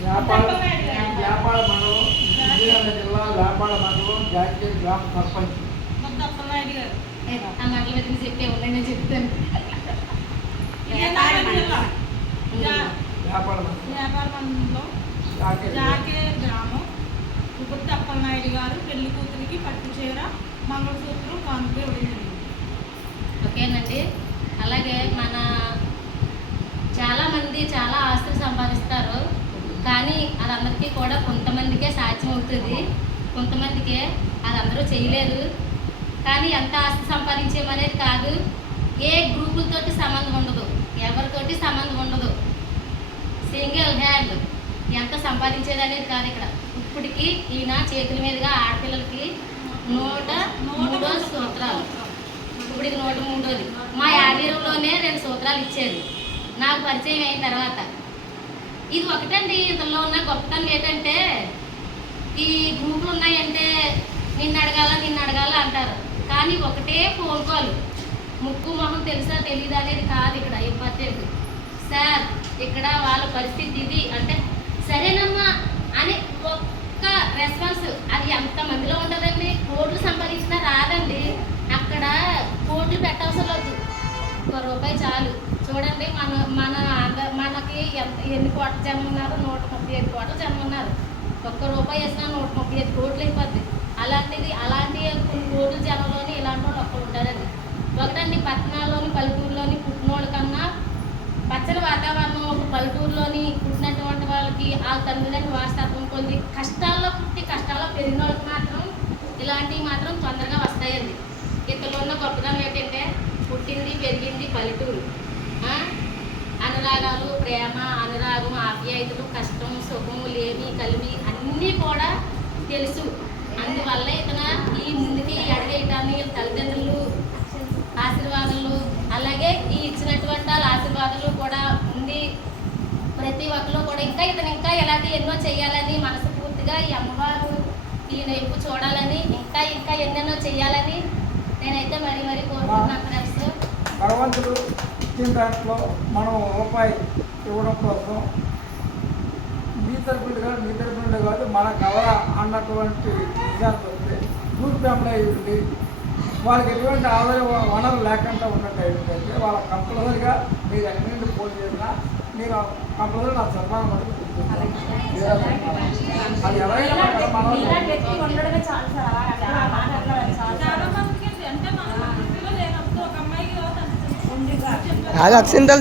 వ్యాపార వ్యాపార మండలం విజయనగరం జిల్లా వ్యాపార మండలం జాతీయ గ్రామ సర్పంచ్. గారు ఏ, చెప్పే ఉన్నాయి చెప్తాను వ్యాపార మండలం. జాకే గ్రామం. గుప్త అప్పలనాయుడు గారు పెళ్ళి కూతురికి పట్టు చీర మంగళసూత్రం కానుక ఓకేనండి అలాగే మన చాలా మంది చాలా ఆస్తులు సంపాదిస్తారు కానీ అదందరికీ కూడా కొంతమందికే సాధ్యం అవుతుంది. కొంతమందికే అది అందరూ చేయలేరు కానీ ఎంత ఆస్తి సంపాదించేమనేది కాదు. ఏ గ్రూపులతోటి సంబంధం ఉండదు. ఎవరితోటి సంబంధం ఉండదు. సింగిల్ హ్యాండ్ ఎంత సంపాదించేది అనేది కాదు ఇక్కడ. ఇప్పటికి ఈయన చేతుల మీదుగా ఆడపిల్లలకి నూట మూడో సూత్రాలు. ఇప్పుడు ఇది నూట మూడోది. మా యాదీరంలోనే రెండు సూత్రాలు ఇచ్చారు నాకు పరిచయం అయిన తర్వాత ఇది ఒకటండి ఇందులో ఉన్న గొప్పతనం ఏంటంటే ఈ గ్రూపులు ఉన్నాయంటే నిన్ను అడగాల నిన్ను అడగాల అంటారు. కానీ ఒకటే ఫోన్ కాల్ ముక్కు మొహం తెలుసా తెలీదా అనేది కాదు ఇక్కడ ఇంపార్టెంట్ సార్ ఇక్కడ వాళ్ళ పరిస్థితి ఇది అంటే సరేనమ్మా అని ఒక్క రెస్పాన్స్ అది ఎంత మందిలో ఉంటుందండి? కోట్లు సంపాదించినా రాదండి. అక్కడ కోట్లు పెట్టవసరం లేదు. ఒక రూపాయి చాలు. చూడండి మన మన మనకి ఎంత ఎన్ని కోట్ల జనం ఉన్నారు? నూట ముప్పై ఐదు కోట్ల జనం ఉన్నారు. ఒక్క రూపాయి వేసినా నూట ముప్పై ఐదు కోట్లు అయిపోద్ది. అలాంటిది అలాంటి కొన్ని కోట్ల జనంలోని ఇలాంటి వాళ్ళు ఒక్కరు ఉంటారండి. ఒకటండి పట్టణాల్లోని పల్లెటూరులోని పుట్టినోళ్ళ కన్నా పచ్చని వాతావరణం ఒక పల్లెటూరులోని పుట్టినటువంటి వాళ్ళకి ఆ తల్లిదండ్రుల వారసత్వం పొంది కష్టాల్లో పుట్టి కష్టాల్లో పెరిగిన వాళ్ళకి మాత్రం ఇలాంటివి మాత్రం తొందరగా వస్తాయండి. ఇక్కడ ఉన్న గొప్పదనం ఏంటంటే పుట్టింది పెరిగింది పల్లెటూరు. అనురాగాలు ప్రేమ అనురాగం ఆప్యాయతలు కష్టం సుఖము లేమి కలిమి అన్నీ కూడా తెలుసు. అందువల్ల ఇతను ఈ ముందుకి అడిగేయటాన్ని తల్లిదండ్రులు ఆశీర్వాదాలు అలాగే ఈ ఇచ్చినటువంటి వాళ్ళ ఆశీర్వాదాలు కూడా ఉంది. ప్రతి ఒక్కరు కూడా ఇంకా ఇతను ఇంకా ఎలాంటి ఎన్నో చేయాలని మనస్ఫూర్తిగా ఈ అమ్మవారు ఈయన వైపు చూడాలని ఇంకా ఇంకా ఎన్నెన్నో చేయాలని నేనైతే మరీ మరీ కోరుకుంటున్నాను ఫ్రెండ్స్ భగవంతుడు ఇచ్చిన దాంట్లో మనం రూపాయి ఇవ్వడం కోసం మీ తరపున కాదు మీ తరపున కాదు మన కవర అన్నటువంటి విషయాలు వస్తే గ్రూప్ ఫ్యామిలీ ఉండి వాళ్ళకి ఎటువంటి ఆదాయ వనరు లేకుండా ఉన్నట్టు అయితే వాళ్ళ కంపల్సరిగా మీరు ఎక్కడి నుండి ఫోన్ చేసినా మీరు కంపల్సరీ నా సన్మానం కూడా అది ఎవరైనా మన- మన ఇలాంటి వ్యక్తి ఉండడమే చాలు సార్ అలా అలా మాట్లాడడం చాలు చాలా మందికి అంటే మన